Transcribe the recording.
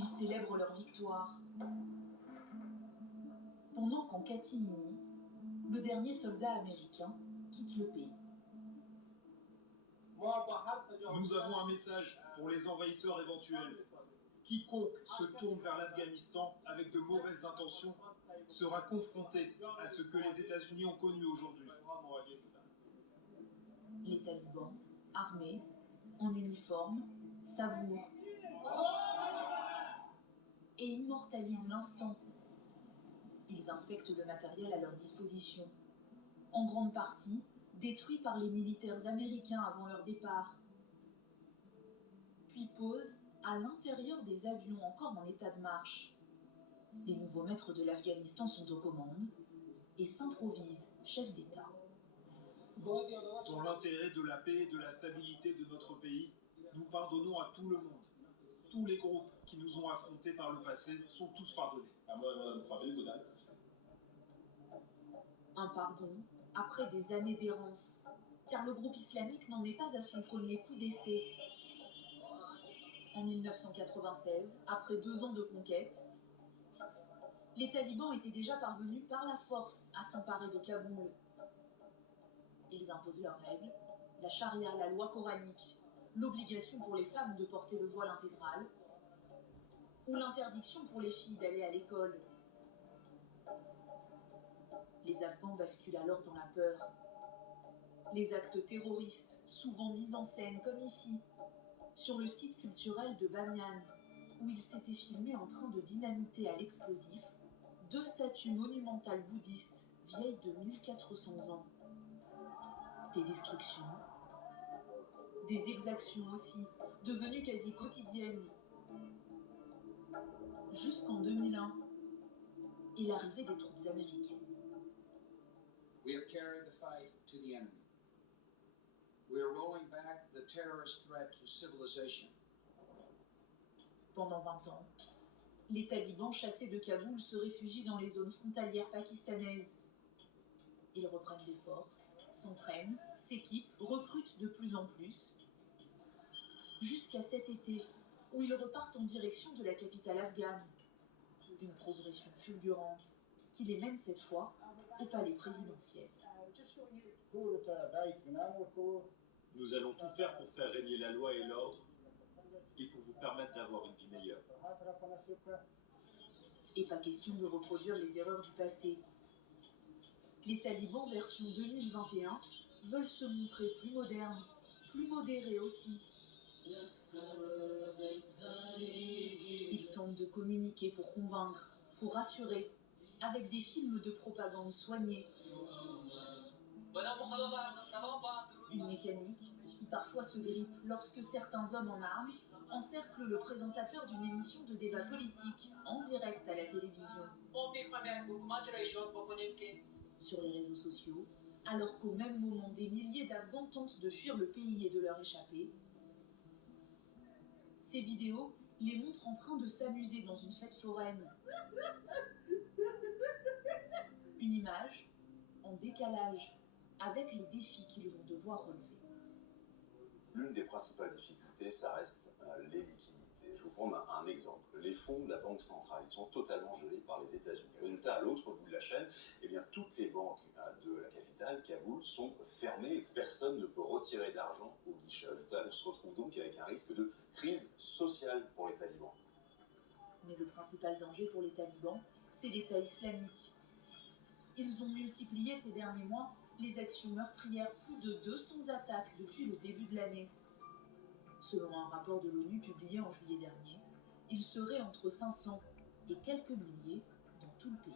Ils célèbrent leur victoire. Pendant qu'en catimini, le dernier soldat américain quitte le pays. Nous avons un message pour les envahisseurs éventuels. Quiconque se tourne vers l'Afghanistan avec de mauvaises intentions sera confronté à ce que les États-Unis ont connu aujourd'hui. Les talibans, armés, en uniforme, savourent et immortalisent l'instant. Ils inspectent le matériel à leur disposition, en grande partie détruit par les militaires américains avant leur départ, puis posent à l'intérieur des avions encore en état de marche. Les nouveaux maîtres de l'Afghanistan sont aux commandes et s'improvisent chefs d'État. Dans l'intérêt de la paix et de la stabilité de notre pays, nous pardonnons à tout le monde. Tous les groupes qui nous ont affrontés par le passé sont tous pardonnés. Un pardon après des années d'errance, car le groupe islamique n'en est pas à son premier coup d'essai. En 1996, après 2 ans de conquête, les talibans étaient déjà parvenus par la force à s'emparer de Kaboul. Ils imposent leurs règles, la charia, la loi coranique, l'obligation pour les femmes de porter le voile intégral, ou l'interdiction pour les filles d'aller à l'école. Les Afghans basculent alors dans la peur. Les actes terroristes, souvent mis en scène, comme ici, sur le site culturel de Bamiyan, où il s'était filmé en train de dynamiter à l'explosif 2 statues monumentales bouddhistes vieilles de 1400 ans. Des destructions, des exactions aussi, devenues quasi quotidiennes. Jusqu'en 2001 et l'arrivée des troupes américaines. We have carried the fight to the enemy. We are rolling back the terrorist threat to civilization. Pendant 20 ans, les talibans chassés de Kaboul se réfugient dans les zones frontalières pakistanaises. Ils reprennent des forces, s'entraînent, s'équipent, recrutent de plus en plus, jusqu'à cet été, où ils repartent en direction de la capitale afghane. Une progression fulgurante qui les mène cette fois au palais présidentiel. Nous allons tout faire pour faire régner la loi et l'ordre et pour vous permettre d'avoir une vie meilleure. Et pas question de reproduire les erreurs du passé. Les talibans version 2021 veulent se montrer plus modernes, plus modérés aussi. Ils tentent de communiquer pour convaincre, pour rassurer, avec des films de propagande soignés. Une mécanique qui parfois se grippe lorsque certains hommes en armes encerclent le présentateur d'une émission de débat politique en direct à la télévision. Sur les réseaux sociaux, alors qu'au même moment des milliers d'Afghans tentent de fuir le pays et de leur échapper, ces vidéos les montrent en train de s'amuser dans une fête foraine. Une image en décalage avec les défis qu'ils vont devoir relever. L'une des principales difficultés, ça reste les liquidités. Je vous prends un exemple. Les fonds de la Banque centrale, ils sont totalement gelés par les États-Unis. Résultat, à l'autre bout de la chaîne, eh bien, toutes les banques de la capitale, Kaboul, sont fermées et personne ne peut retirer d'argent au guichet. Résultat, on se retrouve donc avec un risque de crise sociale pour les talibans. Mais le principal danger pour les talibans, c'est l'État islamique. Ils ont multiplié ces derniers mois les actions meurtrières, plus de 200 attaques depuis le début de l'année. Selon un rapport de l'ONU publié en juillet dernier, il serait entre 500 et quelques milliers dans tout le pays.